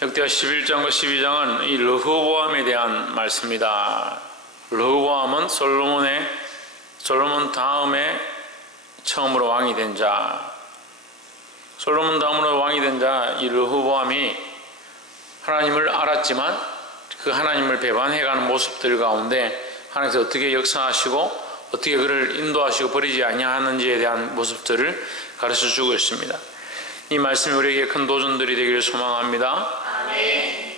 역대하 11장과 12장은 이 르호보암에 대한 말씀입니다. 르호보암은 솔로몬 다음에 처음으로 왕이 된 자, 솔로몬 다음으로 왕이 된 자 이 르호보암이 하나님을 알았지만 그 하나님을 배반해가는 모습들 가운데 하나님께서 어떻게 역사하시고 어떻게 그를 인도하시고 버리지 아니하는지에 대한 모습들을 가르쳐주고 있습니다. 이 말씀이 우리에게 큰 도전들이 되기를 소망합니다. 아멘.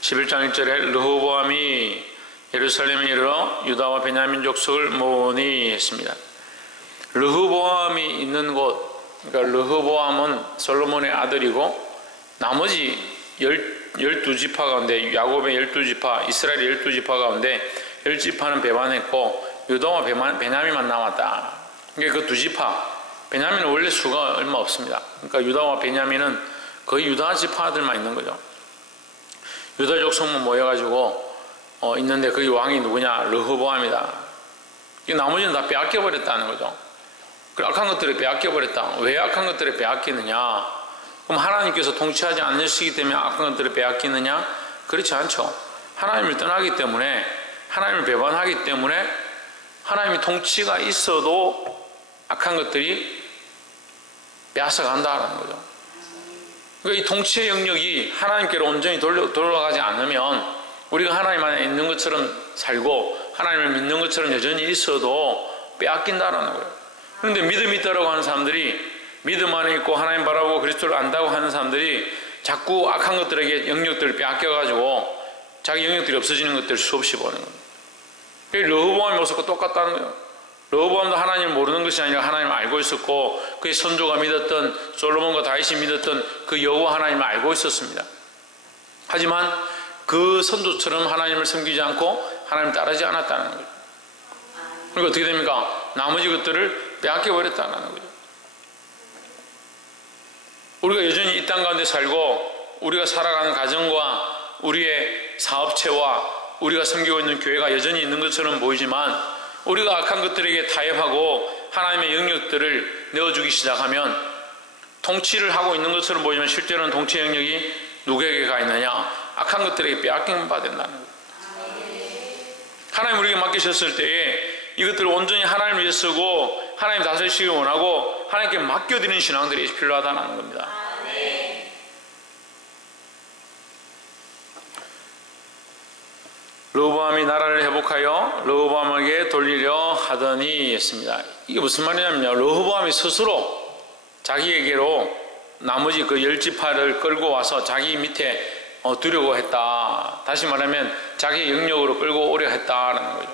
11장 1절에 르호보암이 예루살렘에 이르러 유다와 베냐민 족속을 모으니 했습니다. 르호보암이 있는 곳, 그러니까 르호보암은 솔로몬의 아들이고 나머지 12지파 가운데 야곱의 12지파, 이스라엘의 12지파 가운데 10지파는 배반했고 유다와 베냐민만 남았다. 그러니까 그 두 지파, 베냐민은 원래 수가 얼마 없습니다. 그러니까 유다와 베냐민은 거의 유다 지파들만 있는 거죠. 유다 족속만 모여가지고 있는데 거기 왕이 누구냐? 르호보암이다. 나머지는 다 빼앗겨버렸다는 거죠. 그 악한 것들을 빼앗겨버렸다. 왜 악한 것들을 빼앗기느냐? 그럼 하나님께서 통치하지 않으시기 때문에 악한 것들을 빼앗기느냐? 그렇지 않죠. 하나님을 떠나기 때문에, 하나님을 배반하기 때문에 하나님의 통치가 있어도 악한 것들이 빼앗아간다는 거죠. 그러니까 이 통치의 영역이 하나님께로 온전히 돌아가지 않으면 우리가 하나님 안에 있는 것처럼 살고 하나님을 믿는 것처럼 여전히 있어도 빼앗긴다는 거예요. 그런데 믿음이 있다고 하는 사람들이, 믿음 안에 있고 하나님 바라보고 그리스도를 안다고 하는 사람들이 자꾸 악한 것들에게 영역들을 빼앗겨가지고 자기 영역들이 없어지는 것들을 수없이 보는 겁니다. 르호보암의 모습과 똑같다는 거예요. 르호보암도 하나님을 모르는 것이 아니라 하나님을 알고 있었고 그의 선조가 믿었던, 솔로몬과 다윗이 믿었던 그 여호와 하나님을 알고 있었습니다. 하지만 그 선조처럼 하나님을 섬기지 않고 하나님을 따르지 않았다는 거죠. 그러니까 어떻게 됩니까? 나머지 것들을 빼앗겨버렸다는 거죠. 우리가 여전히 이 땅 가운데 살고 우리가 살아가는 가정과 우리의 사업체와 우리가 섬기고 있는 교회가 여전히 있는 것처럼 보이지만 우리가 악한 것들에게 타협하고 하나님의 영역들을 내어주기 시작하면 통치를 하고 있는 것처럼 보이지만 실제로는 통치 영역이 누구에게 가 있느냐? 악한 것들에게 빼앗김 받는다는 거예요. 하나님 우리에게 맡기셨을 때에 이것들을 온전히 하나님을 위해 쓰고 하나님 다스리시기 원하고 하나님께 맡겨드리는 신앙들이 필요하다는 겁니다. 르호보암이 나라를 회복하여 르호보암에게 돌리려 하더니 했습니다. 이게 무슨 말이냐면요, 르호보암이 스스로 자기에게로 나머지 그 10지파를 끌고 와서 자기 밑에 두려고 했다. 다시 말하면 자기 영역으로 끌고 오려 했다라는 거죠.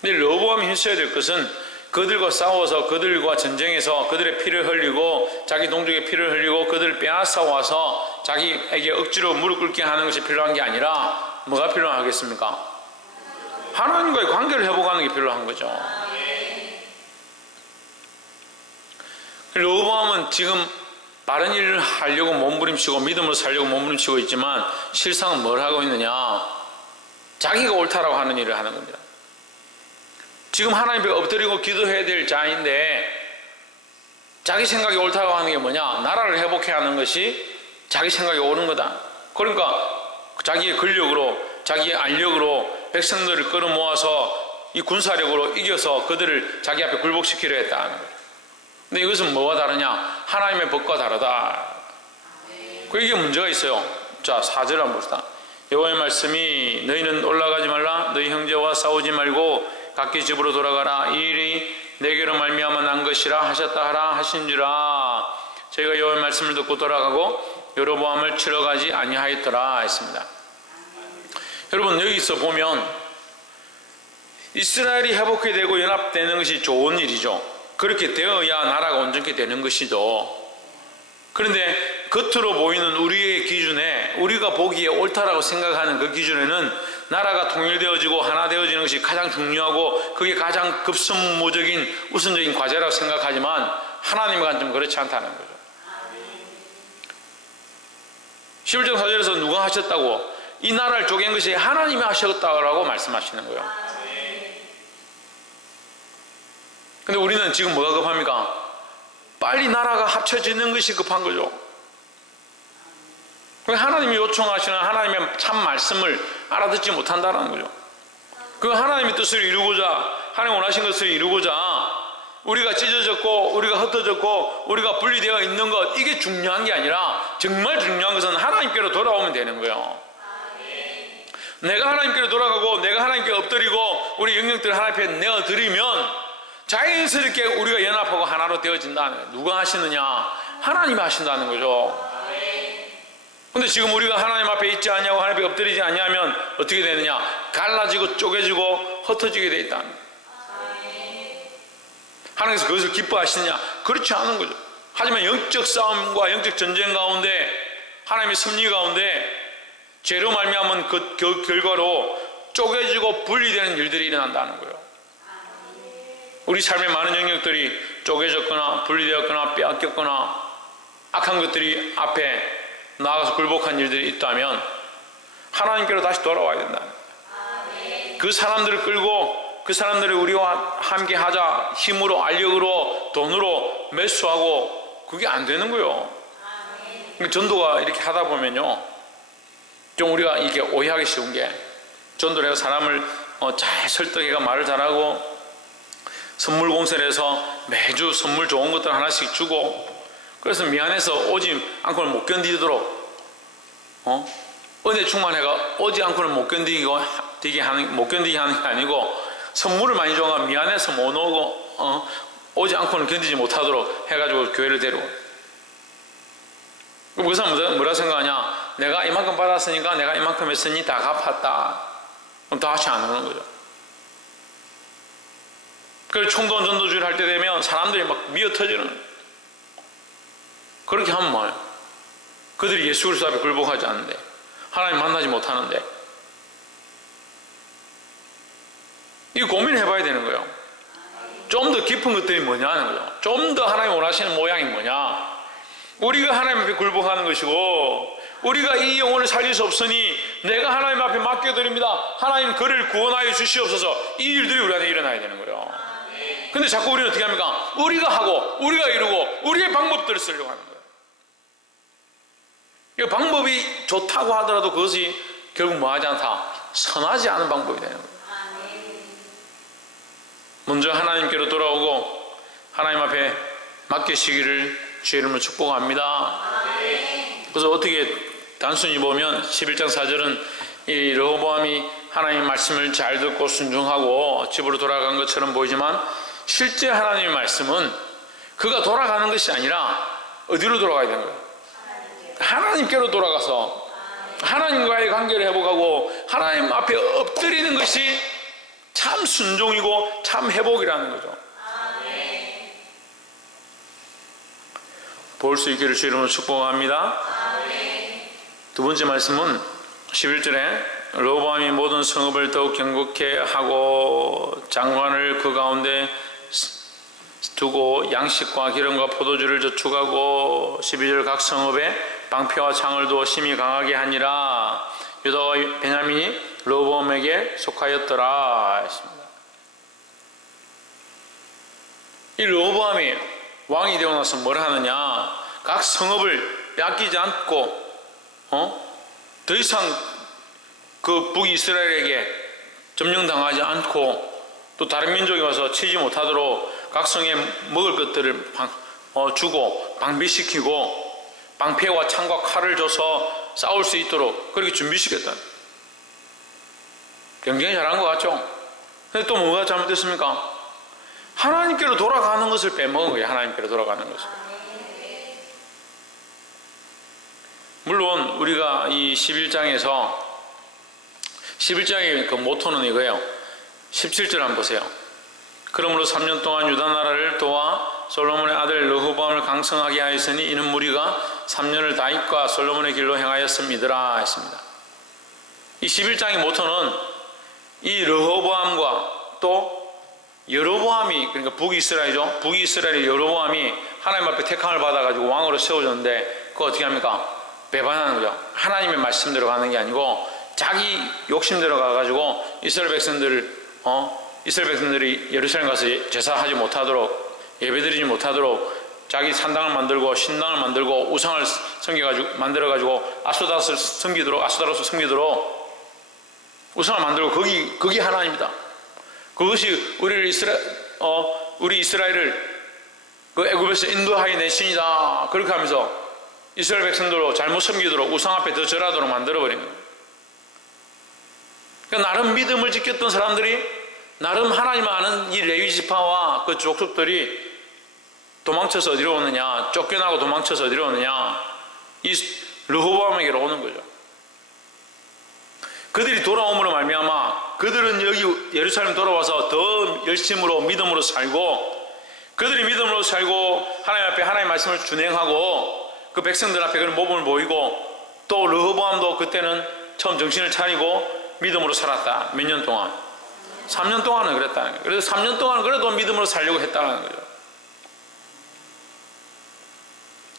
근데 르호보암이 했어야 될 것은 그들과 싸워서 그들과 전쟁에서 그들의 피를 흘리고 자기 동족의 피를 흘리고 그들을 빼앗아 와서 자기에게 억지로 무릎 꿇게 하는 것이 필요한 게 아니라 뭐가 필요하겠습니까? 하나님과의 관계를 회복하는 게 필요한 거죠. 르호보암은 지금 바른 일을 하려고 몸부림치고 믿음으로 살려고 몸부림치고 있지만 실상은 뭘 하고 있느냐? 자기가 옳다라고 하는 일을 하는 겁니다. 지금 하나님 앞에 엎드리고 기도해야 될 자인데 자기 생각이 옳다고 하는 게 뭐냐? 나라를 회복해야 하는 것이 자기 생각이 옳은 거다. 그러니까 자기의 권력으로, 자기의 안력으로 백성들을 끌어모아서 이 군사력으로 이겨서 그들을 자기 앞에 굴복시키려 했다는 거예요. 근데 이것은 뭐와 다르냐? 하나님의 법과 다르다. 이게 문제가 있어요. 자, 4절 한번 봅시다. 여호와의 말씀이 너희는 올라가지 말라. 너희 형제와 싸우지 말고 각기 집으로 돌아가라. 이 일이 내게로 말미암아 난 것이라 하셨다 하라 하신지라. 저희가 여호와의 말씀을 듣고 돌아가고 여로보암을 치러 가지 아니하였더라 했습니다. 여러분, 여기서 보면 이스라엘이 회복이 되고 연합되는 것이 좋은 일이죠. 그렇게 되어야 나라가 온전히 되는 것이죠. 그런데 겉으로 보이는 우리의 기준에, 우리가 보기에 옳다라고 생각하는 그 기준에는 나라가 통일되어지고 하나 되어지는 것이 가장 중요하고 그게 가장 급선무적인 우선적인 과제라고 생각하지만 하나님의 관점은 그렇지 않다는 거죠. 11장 4절에서 누가 하셨다고? 이 나라를 쪼갠 것이 하나님이 하셨다고 말씀하시는 거예요. 근데 우리는 지금 뭐가 급합니까? 빨리 나라가 합쳐지는 것이 급한 거죠. 하나님이 요청하시는 하나님의 참 말씀을 알아듣지 못한다는 거죠. 그 하나님의 뜻을 이루고자, 하나님 원하신 것을 이루고자 우리가 찢어졌고 우리가 흩어졌고 우리가 분리되어 있는 것, 이게 중요한 게 아니라 정말 중요한 것은 하나님께로 돌아오면 되는 거예요. 내가 하나님께로 돌아가고 내가 하나님께 엎드리고 우리 영역들을 하나님 앞에 내어드리면 자연스럽게 우리가 연합하고 하나로 되어진다는 거예요. 누가 하시느냐? 하나님이 하신다는 거죠. 근데 지금 우리가 하나님 앞에 있지 않냐고 하나님 앞에 엎드리지 않냐면 어떻게 되느냐? 갈라지고 쪼개지고 흩어지게 돼 있다는 거예요. 하나님께서 그것을 기뻐하시느냐? 그렇지 않은 거죠. 하지만 영적 싸움과 영적 전쟁 가운데, 하나님의 섭리 가운데 죄로 말미암은 그 결과로 쪼개지고 분리되는 일들이 일어난다는 거예요. 우리 삶의 많은 영역들이 쪼개졌거나 분리되었거나 빼앗겼거나 악한 것들이 앞에 나아가서 굴복한 일들이 있다면 하나님께로 다시 돌아와야 된다. 그 사람들을 끌고 그 사람들이 우리와 함께 하자, 힘으로, 알력으로, 돈으로 매수하고, 그게 안 되는 거예요. 전도가 이렇게 하다 보면요, 좀 우리가 이게 오해하기 쉬운 게, 전도를 해서 사람을 잘 설득해가 말을 잘하고 선물 공세를 해서 매주 선물 좋은 것들 하나씩 주고, 그래서 미안해서 오지 않고는 못 견디도록 은혜 충만해가 오지 않고는 못 견디게 하는 게 아니고, 선물을 많이 줘가 미안해서 못 오고 오지 않고는 견디지 못하도록 해가지고 교회를 데려오. 그 사람 뭐라 생각하냐? 내가 이만큼 받았으니까 내가 이만큼 했으니 다 갚았다. 그럼 다시 안 오는 거죠. 그래서 총동 전도주의를 할 때 되면 사람들이 막 미어 터지는 거예요. 그렇게 하면 뭐예요? 그들이 예수 그리스도 앞에 굴복하지 않는데, 하나님 만나지 못하는데, 이거 고민해봐야 되는 거예요. 좀 더 깊은 것들이 뭐냐는 거죠. 좀 더 하나님 원하시는 모양이 뭐냐. 우리가 하나님 앞에 굴복하는 것이고, 우리가 이 영혼을 살릴 수 없으니 내가 하나님 앞에 맡겨드립니다. 하나님 그를 구원하여 주시옵소서. 이 일들이 우리한테 일어나야 되는 거예요. 근데 자꾸 우리는 어떻게 합니까? 우리가 하고 우리가 이루고 우리의 방법들을 쓰려고 하는 거예요. 이 방법이 좋다고 하더라도 그것이 결국 뭐하지 않다? 선하지 않은 방법이 되는 거예요. 먼저 하나님께로 돌아오고 하나님 앞에 맡기시기를 주의 이름으로 축복합니다. 그래서 어떻게 단순히 보면 11장 4절은 이 르호보암이 하나님의 말씀을 잘 듣고 순종하고 집으로 돌아간 것처럼 보이지만, 실제 하나님의 말씀은 그가 돌아가는 것이 아니라 어디로 돌아가야 되는 거예요? 하나님께로 돌아가서 하나님과의 관계를 회복하고 하나님 앞에 엎드리는 것이 참 순종이고 참 회복이라는 거죠. 볼 수 있기를 주의 이름으로 축복합니다. 두 번째 말씀은 11절에 르호보암이 모든 성읍을 더욱 견고케 하고 장관을 그 가운데 두고 양식과 기름과 포도주를 저축하고 12절 각 성읍에 방패와 창을 두어 심히 강하게 하니라. 유다와 베냐민이 르호보암에게 속하였더라 했습니다. 이 르호보암이 왕이 되고 나서 뭘 하느냐? 각 성읍을 빼앗기지 않고 더 이상 그 북이스라엘에게 점령당하지 않고 또 다른 민족이 와서 치지 못하도록 각 성에 먹을 것들을 주고 방비시키고 방패와 창과 칼을 줘서 싸울 수 있도록 그렇게 준비시켰다. 굉장히 잘한 것 같죠? 근데 또 뭐가 잘못됐습니까? 하나님께로 돌아가는 것을 빼먹은 거예요. 하나님께로 돌아가는 것을. 물론 우리가 이 11장의 그 모토는 이거예요. 17절 한번 보세요. 그러므로 3년 동안 유다 나라를 도와 솔로몬의 아들 르호보암을 강성하게 하였으니 이는 무리가 3년을 다윗과 솔로몬의 길로 행하였음이더라 했습니다. 이 11장의 모토는 이 르호보암과 또 여로보암이, 그러니까 북이스라엘이죠. 북이스라엘의 여로보암이 하나님 앞에 택함을 받아가지고 왕으로 세워졌는데 그거 어떻게 합니까? 배반하는 거죠. 하나님의 말씀대로 가는 게 아니고 자기 욕심대로 가가지고 이스라엘 백성들이 예루살렘 가서 제사하지 못하도록, 예배드리지 못하도록 자기 산당을 만들고 신당을 만들고 우상을 만들어가지고 아스다로스 섬기도록 우상을 만들고 그게 하나님이다. 그것이 우리 이스라엘을 그 애굽에서 인도하여 낸 신이다. 그렇게 하면서 이스라엘 백성들로 잘못 섬기도록 우상 앞에 더 절하도록 만들어버린 거예요. 그러니까 나름 믿음을 지켰던 사람들이 나름 하나님을 아는 이 레위 지파와 그 족속들이 도망쳐서 어디로 오느냐, 쫓겨나고 도망쳐서 어디로 오느냐, 이 르호보암에게로 오는 거죠. 그들이 돌아옴으로 말미암아 그들은 여기 예루살렘 돌아와서 더 열심으로 믿음으로 살고, 그들이 믿음으로 살고 하나님 앞에 하나님의 말씀을 준행하고 그 백성들 앞에 그런 모범을 보이고, 또 르호보암도 그때는 처음 정신을 차리고 믿음으로 살았다. 몇 년 동안? 3년 동안은 그랬다는 거예요. 그래서 3년 동안은 그래도 믿음으로 살려고 했다는 거죠.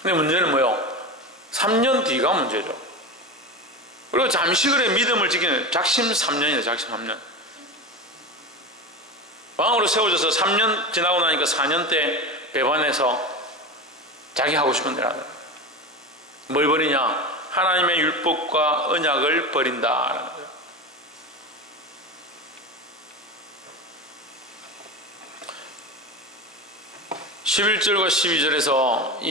근데 문제는 뭐예요? 3년 뒤가 문제죠. 그리고 잠시 그래 믿음을 지키는 작심 3년이에요. 작심 3년. 왕으로 세워져서 3년 지나고 나니까 4년 때 배반해서 자기 하고 싶은 대로 하더라. 뭘 버리냐? 하나님의 율법과 언약을 버린다라는 거예요. (11절과 12절에서)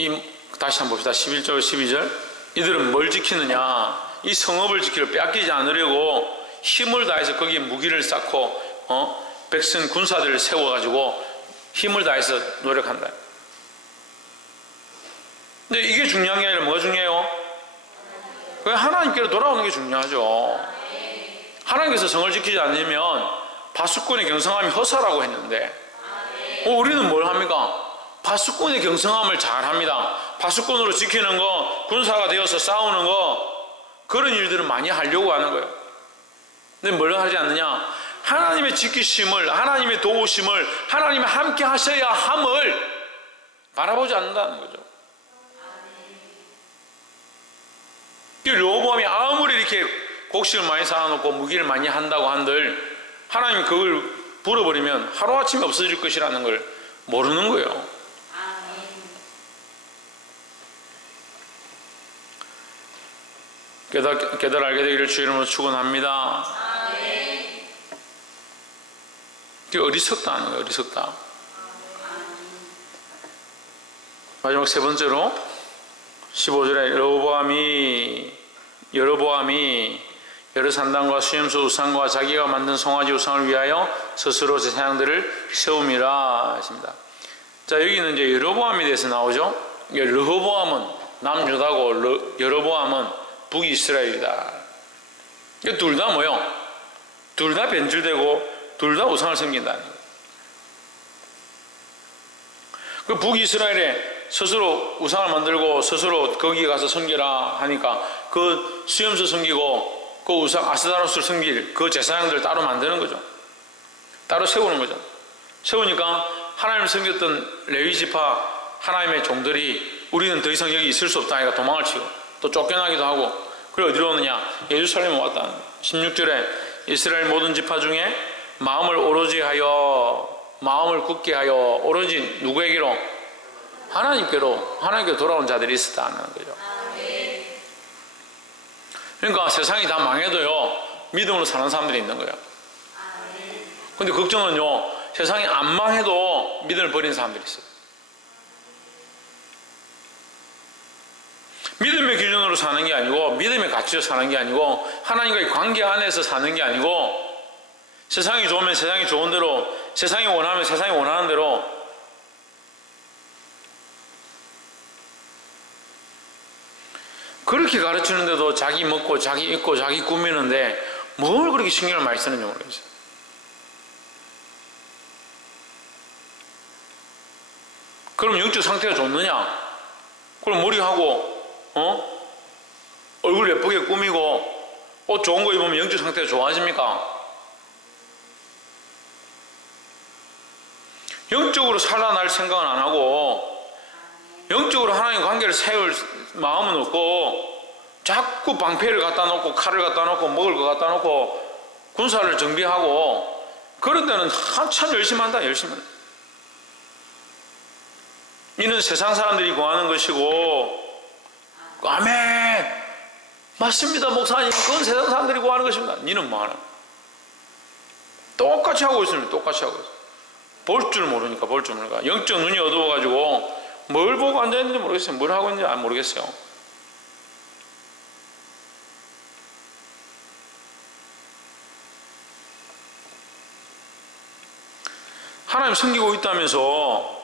다시 한번 봅시다. 11절 12절. 이들은 뭘 지키느냐? 이 성읍을 지키려 빼앗기지 않으려고 힘을 다해서 거기에 무기를 쌓고 백성 군사들을 세워가지고 힘을 다해서 노력한다. 근데 이게 중요한 게 아니라 뭐가 중요해요? 하나님께로 돌아오는 게 중요하죠. 하나님께서 성을 지키지 않으면 바수꾼의 경성함이 허사라고 했는데 우리는 뭘 합니까? 바수꾼의 경성함을 잘합니다. 바수꾼으로 지키는 거, 군사가 되어서 싸우는 거, 그런 일들을 많이 하려고 하는 거예요. 근데 뭘 하지 않느냐? 하나님의 지키심을, 하나님의 도우심을, 하나님이 함께 하셔야 함을 바라보지 않는다는 거죠. 르호보암이 아무리 이렇게 곡식을 많이 쌓아놓고 무기를 많이 한다고 한들 하나님이 그걸 불어버리면 하루아침에 없어질 것이라는 걸 모르는 거예요. 깨달아 알게 되기를 주 이름으로 축원합니다. 어리석다 하는 거예요. 어리석다. 마지막 세 번째로 15절에 여로보암이 여러 산당과 수염소 우상과 자기가 만든 송아지 우상을 위하여 스스로 제사장들을 세움이라 하십니다. 자, 여기는 이제 여로보암에 대해서 나오죠. 르호보암은 남유다고 여로보암은 북이스라엘이다. 둘 다 뭐요? 둘 다 변질되고 둘 다 우상을 섬긴다는 거예요. 그 북이스라엘에 스스로 우상을 만들고 스스로 거기에 가서 섬기라 하니까 그 수염소 섬기고 그 우상 아스다로스를 섬길 그 제사장들을 따로 만드는 거죠. 따로 세우는 거죠. 세우니까 하나님을 섬겼던 레위 지파 하나님의 종들이 우리는 더 이상 여기 있을 수 없다 하니까 도망을 치고 또 쫓겨나기도 하고, 그래 어디로 오느냐? 예루살렘에 왔다. 16절에 이스라엘 모든 지파 중에 마음을 굳게 하여 오로지 누구에게로? 하나님께로 돌아온 자들이 있었다는 거죠. 그러니까 세상이 다 망해도요 믿음으로 사는 사람들이 있는 거예요. 근데 걱정은요, 세상이 안 망해도 믿음을 버린 사람들이 있어요. 믿음의 기준으로 사는 게 아니고, 믿음의 가치로 사는 게 아니고, 하나님과의 관계 안에서 사는 게 아니고, 세상이 좋으면 세상이 좋은 대로, 세상이 원하면 세상이 원하는 대로, 그렇게 가르치는데도 자기 먹고 자기 입고 자기 꾸미는데 뭘 그렇게 신경을 많이 쓰는지 모르겠어요. 그럼 영적 상태가 좋느냐? 그럼 머리하고 얼굴 예쁘게 꾸미고 옷 좋은 거 입으면 영적 상태가 좋아집니까? 영적으로 살아날 생각은 안 하고 영적으로 하나님 관계를 세울 마음은 없고 자꾸 방패를 갖다 놓고 칼을 갖다 놓고 먹을 거 갖다 놓고 군사를 정비하고, 그런 데는 한참 열심히 한다. 열심히 한다. 이는 세상 사람들이 구하는 것이고, 아멘, 맞습니다 목사님, 그건 세상 사람들이 구하는 것입니다. 니는 뭐하나? 똑같이 하고 있습니다. 똑같이 하고 있어요. 볼 줄 모르니까, 볼 줄 모르니까. 영적 눈이 어두워가지고 뭘 보고 앉아있는지 모르겠어요. 뭘 하고 있는지 모르겠어요. 하나님 섬기고 있다면서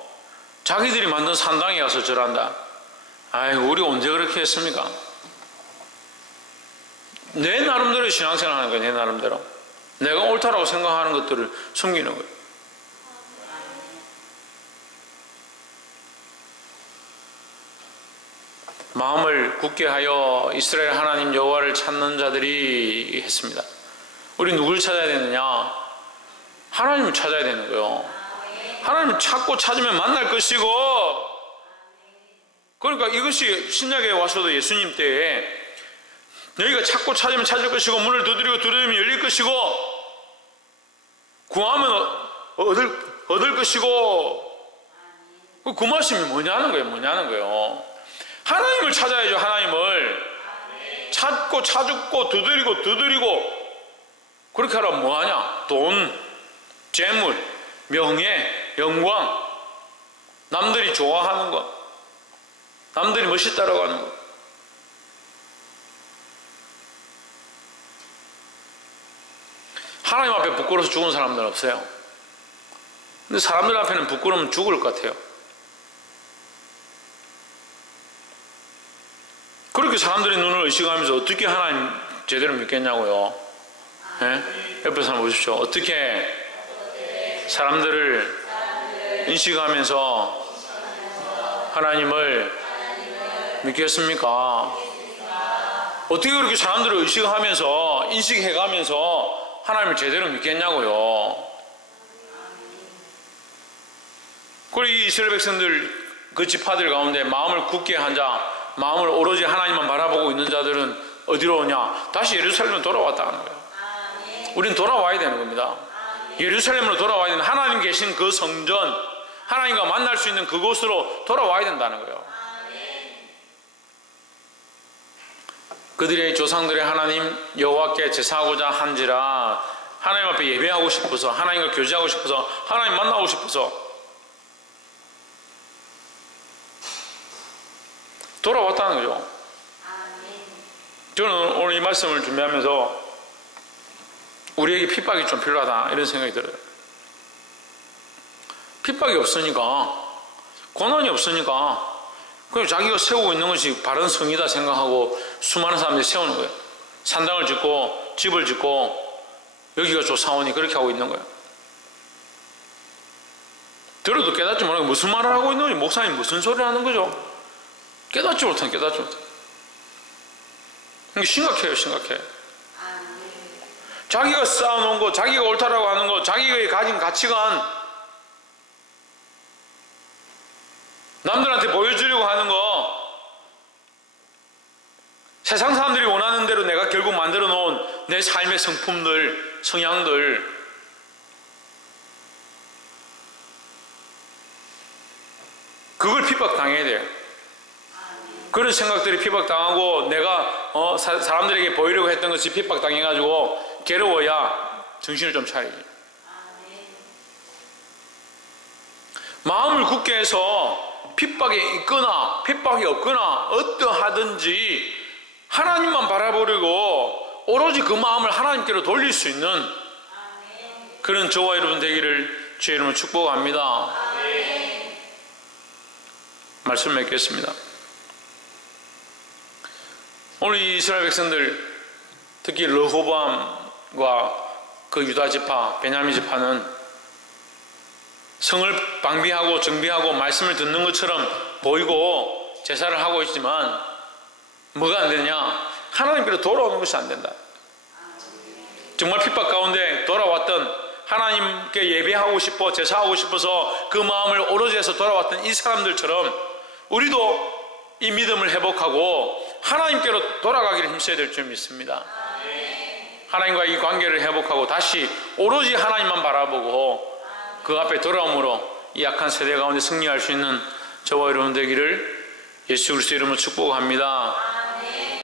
자기들이 만든 산당에 가서 절한다. 아이고, 우리가 언제 그렇게 했습니까? 내 나름대로 신앙생활 하는 거예요. 내 나름대로 내가 옳다라고 생각하는 것들을 숨기는 거예요. 마음을 굳게 하여 이스라엘 하나님 여호와를 찾는 자들이 했습니다. 우리 누구를 찾아야 되느냐? 하나님을 찾아야 되는 거예요. 하나님을 찾고 찾으면 만날 것이고, 그러니까 이것이 신약에 와서도 예수님 때에 너희가 찾고 찾으면 찾을 것이고, 문을 두드리고 두드리면 열릴 것이고, 구하면 얻을 것이고, 그 말씀이 뭐냐는 거예요. 하나님을 찾아야죠. 하나님을 찾고 찾고 두드리고 그렇게 하려면 뭐하냐? 돈, 재물, 명예, 영광, 남들이 좋아하는 것, 남들이 멋있다라고 하는 것. 하나님 앞에 부끄러워서 죽은 사람들은 없어요. 근데 사람들 앞에는 부끄러우면 죽을 것 같아요. 그렇게 사람들의 눈을 의식하면서 어떻게 하나님 제대로 믿겠냐고요. 네? 옆에 사람 보십시오. 어떻게 사람들을 인식하면서 하나님을 믿겠습니까? 어떻게 그렇게 사람들을 의식하면서 인식해가면서 하나님을 제대로 믿겠냐고요. 그리고 이 이스라엘 백성들 그 지파들 가운데 마음을 굳게 한 자, 마음을 오로지 하나님만 바라보고 있는 자들은 어디로 오냐? 다시 예루살렘으로 돌아왔다는 거예요. 우리는 돌아와야 되는 겁니다. 예루살렘으로 돌아와야 되는, 하나님 계신 그 성전, 하나님과 만날 수 있는 그곳으로 돌아와야 된다는 거예요. 그들의 조상들의 하나님 여호와께 제사하고자 한지라, 하나님 앞에 예배하고 싶어서, 하나님과 교제하고 싶어서, 하나님 만나고 싶어서 돌아왔다는 거죠. 저는 오늘 이 말씀을 준비하면서 우리에게 핍박이 좀 필요하다 이런 생각이 들어요. 핍박이 없으니까, 고난이 없으니까 그냥 자기가 세우고 있는 것이 바른 성이다 생각하고 수많은 사람들이 세우는 거예요. 산당을 짓고 집을 짓고 여기가 좋사오니 그렇게 하고 있는 거예요. 들어도 깨닫지 못하고 무슨 말을 하고 있는 거지, 목사님 무슨 소리를 하는 거죠. 깨닫지 못해. 이게 심각해요. 자기가 쌓아놓은 거, 자기가 옳다라고 하는 거, 자기가 가진 가치관, 남들한테 보여주려고 하는 거, 세상 사람들이 원하는 대로 내가 결국 만들어 놓은 내 삶의 성품들, 성향들, 그걸 핍박당해야 돼요. 그런 생각들이 핍박당하고 내가 사람들에게 보이려고 했던 것이 핍박당해가지고 괴로워야 정신을 좀 차리지. 마음을 굳게 해서 핍박이 있거나 핍박이 없거나 어떠하든지 하나님만 바라보려고 오로지 그 마음을 하나님께로 돌릴 수 있는 그런 저와 여러분 되기를 주의 이름으로 축복합니다. 말씀 맺겠습니다. 오늘 이 이스라엘 백성들, 특히 르호보암과 그 유다 지파, 베냐민 지파는 성을 방비하고 정비하고 말씀을 듣는 것처럼 보이고 제사를 하고 있지만 뭐가 안 되냐? 하나님께로 돌아오는 것이 안 된다. 정말 핍박 가운데 돌아왔던, 하나님께 예배하고 싶어 제사하고 싶어서 그 마음을 오로지 해서 돌아왔던 이 사람들처럼 우리도 이 믿음을 회복하고 하나님께로 돌아가기를 힘써야 될 줄 믿습니다. 하나님과 이 관계를 회복하고 다시 오로지 하나님만 바라보고 그 앞에 돌아옴으로 이 약한 세대 가운데 승리할 수 있는 저와 여러분 되기를 예수 그리스도 이름으로 축복합니다.